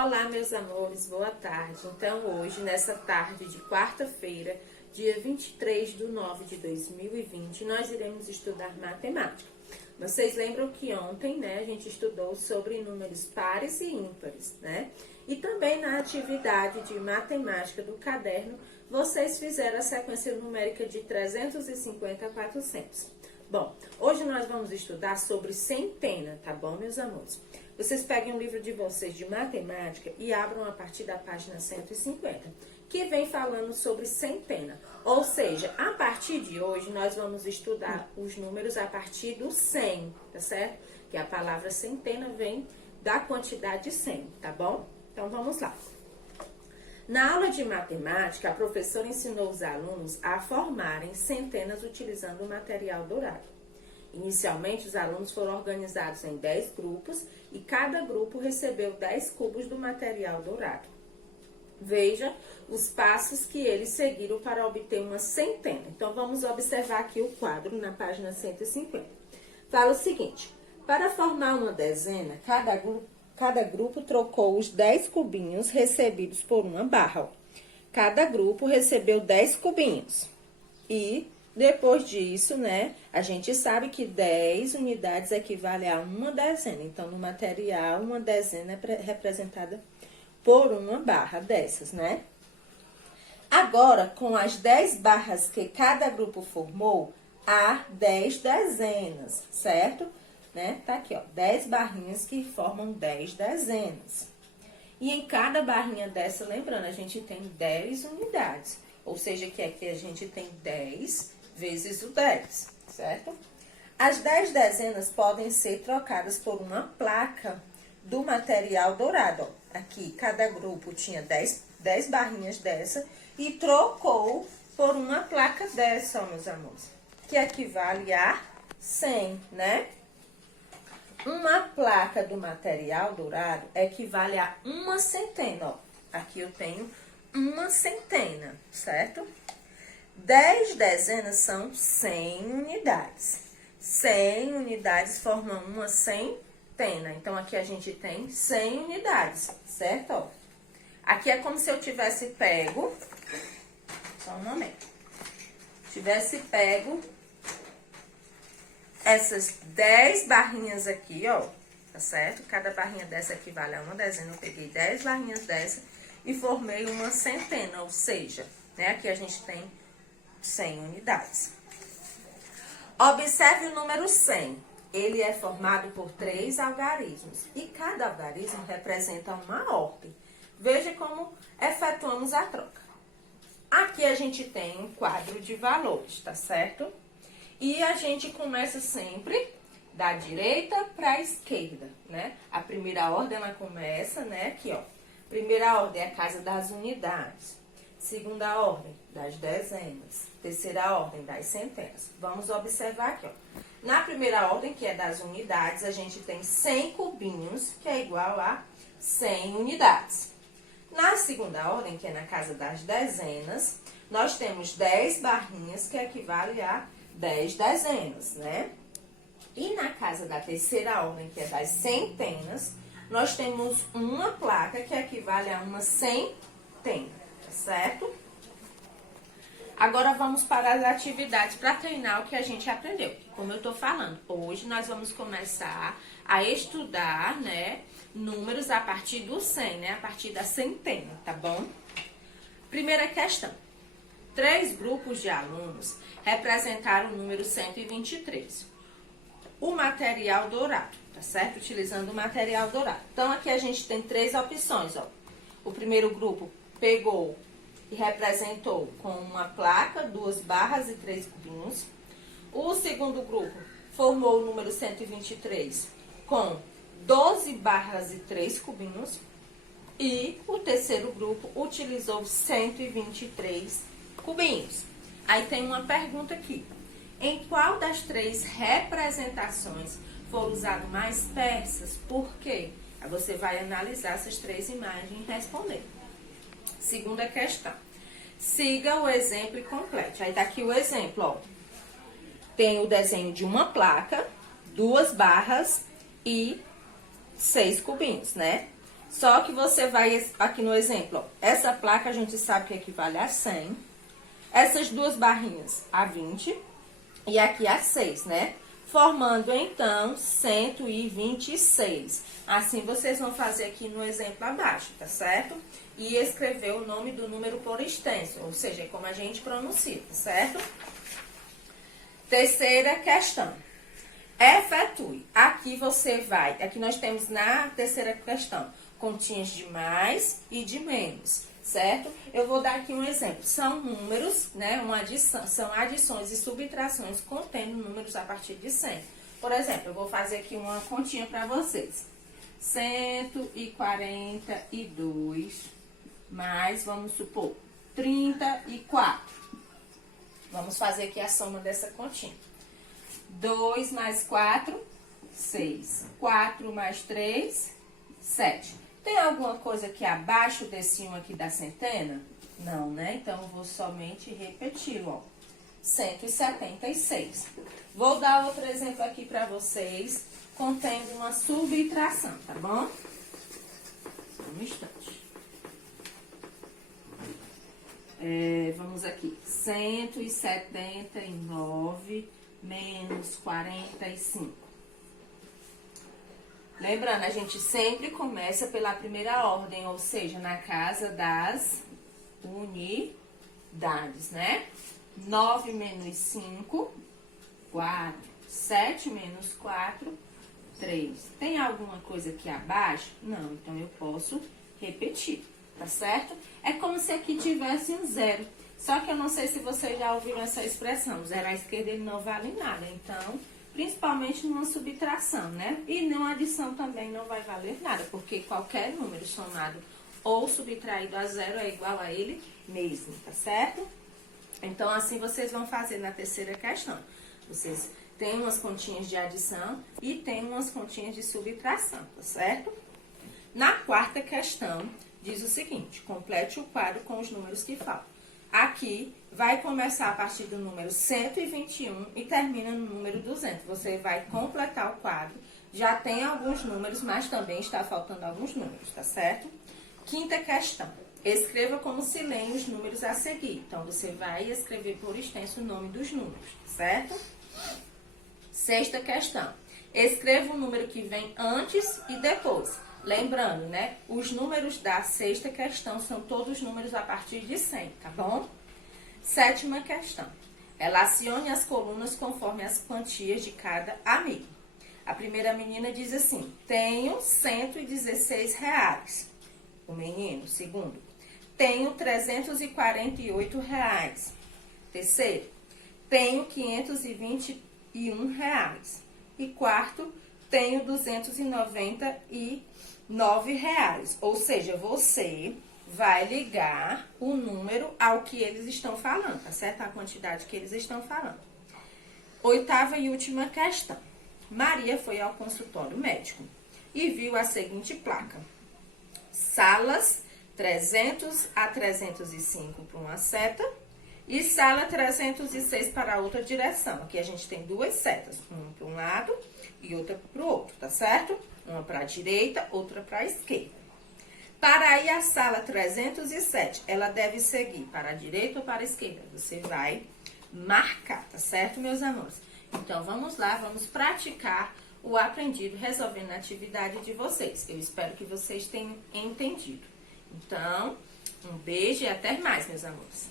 Olá, meus amores, boa tarde. Então, hoje, nessa tarde de quarta-feira, dia 23 de 9 de 2020, nós iremos estudar matemática. Vocês lembram que ontem, a gente estudou sobre números pares e ímpares, E também na atividade de matemática do caderno, vocês fizeram a sequência numérica de 350 a 400. Bom, hoje nós vamos estudar sobre centena, tá bom, meus amores? Vocês peguem um livro de vocês de matemática e abram a partir da página 150, que vem falando sobre centena. Ou seja, a partir de hoje, nós vamos estudar os números a partir do 100, tá certo? Que a palavra centena vem da quantidade 100, tá bom? Então, vamos lá. Na aula de matemática, a professora ensinou os alunos a formarem centenas utilizando o material dourado. Inicialmente, os alunos foram organizados em 10 grupos e cada grupo recebeu 10 cubos do material dourado. Veja os passos que eles seguiram para obter uma centena. Então, vamos observar aqui o quadro na página 150. Fala o seguinte: para formar uma dezena, cada grupo trocou os 10 cubinhos recebidos por uma barra. Cada grupo recebeu 10 cubinhos. E depois disso, a gente sabe que 10 unidades equivale a uma dezena. Então, no material, uma dezena é representada por uma barra dessas, Agora, com as 10 barras que cada grupo formou, há 10 dezenas, certo? Tá aqui, ó, 10 barrinhas que formam 10 dezenas. E em cada barrinha dessa, lembrando, a gente tem 10 unidades. Ou seja, que aqui a gente tem 10 vezes o 10, certo? As 10 dezenas podem ser trocadas por uma placa do material dourado. Ó. Aqui, cada grupo tinha 10 barrinhas dessa e trocou por uma placa dessa, ó, meus amores, que equivale a 100, Uma placa do material dourado equivale a uma centena, ó. Aqui eu tenho uma centena, certo? 10 dezenas são 100 unidades. 100 unidades formam uma centena. Então, aqui a gente tem 100 unidades, certo? Ó. Aqui é como se eu tivesse pego... Só um momento. Tivesse pego essas 10 barrinhas aqui, ó. Tá certo? Cada barrinha dessa equivale a uma dezena. Eu peguei 10 barrinhas dessa e formei uma centena, ou seja, aqui a gente tem 100 unidades. Observe o número 100. Ele é formado por 3 algarismos e cada algarismo representa uma ordem. Veja como efetuamos a troca. Aqui a gente tem um quadro de valores, tá certo? E a gente começa sempre da direita para a esquerda, A primeira ordem ela começa, aqui, ó. Primeira ordem é a casa das unidades. Segunda ordem, das dezenas. Terceira ordem, das centenas. Vamos observar aqui, ó. Na primeira ordem, que é das unidades, a gente tem 100 cubinhos, que é igual a 100 unidades. Na segunda ordem, que é na casa das dezenas, nós temos 10 barrinhas, que equivale a 10 dezenas, E na casa da terceira ordem, que é das centenas, nós temos uma placa, que equivale a uma centena. Certo? Agora, vamos para as atividades para treinar o que a gente aprendeu. Como eu tô falando, hoje nós vamos começar a estudar, números a partir do 100, a partir da centena, tá bom? Primeira questão. 3 grupos de alunos representaram o número 123. O material dourado, tá certo? Utilizando o material dourado. Então, aqui a gente tem 3 opções, ó. O primeiro grupo pegou e representou com uma placa, 2 barras e 3 cubinhos. O segundo grupo formou o número 123 com 12 barras e 3 cubinhos. E o terceiro grupo utilizou 123 cubinhos. Aí tem uma pergunta aqui. Em qual das 3 representações foram usadas mais peças? Por quê? Aí você vai analisar essas 3 imagens e responder. Segunda questão. Siga o exemplo e complete. Aí tá aqui o exemplo, ó. Tem o desenho de uma placa, 2 barras e 6 cubinhos, Só que você vai, aqui no exemplo, ó, essa placa a gente sabe que equivale a 100. Essas duas barrinhas a 20 e aqui a 6, né? Formando, então, 126. Assim, vocês vão fazer aqui no exemplo abaixo, tá certo? E escrever o nome do número por extenso, ou seja, como a gente pronuncia, tá certo? Terceira questão. Efetue. Aqui você vai, aqui nós temos na terceira questão, continhas de mais e de menos, certo? Eu vou dar aqui um exemplo. São números, né? São adições e subtrações contendo números a partir de 100. Por exemplo, eu vou fazer aqui uma continha para vocês. 142 mais, vamos supor, 34. Vamos fazer aqui a soma dessa continha. 2 mais 4, 6. 4 mais 3, 7. Tem alguma coisa aqui abaixo desse 1 aqui da centena? Não, né? Então, eu vou somente repetir, ó. 176. Vou dar outro exemplo aqui para vocês, contendo uma subtração, tá bom? Um instante. Vamos aqui. 179 menos 45. Lembrando, a gente sempre começa pela primeira ordem, ou seja, na casa das unidades, né? 9 menos 5, 4. 7 menos 4, 3. Tem alguma coisa aqui abaixo? Não, então eu posso repetir, tá certo? É como se aqui tivesse um zero. Só que eu não sei se vocês já ouviram essa expressão. Zero à esquerda ele não vale nada. Então, principalmente numa subtração, né? E numa adição também não vai valer nada, porque qualquer número somado ou subtraído a zero é igual a ele mesmo, tá certo? Então, assim vocês vão fazer na terceira questão. Vocês têm umas continhas de adição e tem umas continhas de subtração, tá certo? Na quarta questão, diz o seguinte: complete o quadro com os números que faltam. Aqui vai começar a partir do número 121 e termina no número 200. Você vai completar o quadro. Já tem alguns números, mas também está faltando alguns números, tá certo? Quinta questão. Escreva como se leem os números a seguir. Então, você vai escrever por extenso o nome dos números, certo? Sexta questão. Escreva o número que vem antes e depois. Lembrando, né? Os números da sexta questão são todos números a partir de 100, tá bom? Sétima questão. Relacione as colunas conforme as quantias de cada amigo. A primeira menina diz assim: tenho 116 reais. O menino, segundo, tenho 348 reais. Terceiro, tenho 521 reais. E quarto, tenho 299 reais. Ou seja, você vai ligar o número ao que eles estão falando, tá certo? A quantidade que eles estão falando. Oitava e última questão. Maria foi ao consultório médico e viu a seguinte placa: salas 300 a 305 para uma seta e sala 306 para outra direção. Aqui a gente tem duas setas, uma para um lado e outra para o outro, tá certo? Uma para a direita, outra para a esquerda. Para ir à sala 307, ela deve seguir para a direita ou para a esquerda. Você vai marcar, tá certo, meus amores? Então, vamos lá, vamos praticar o aprendido resolvendo a atividade de vocês. Eu espero que vocês tenham entendido. Então, um beijo e até mais, meus amores.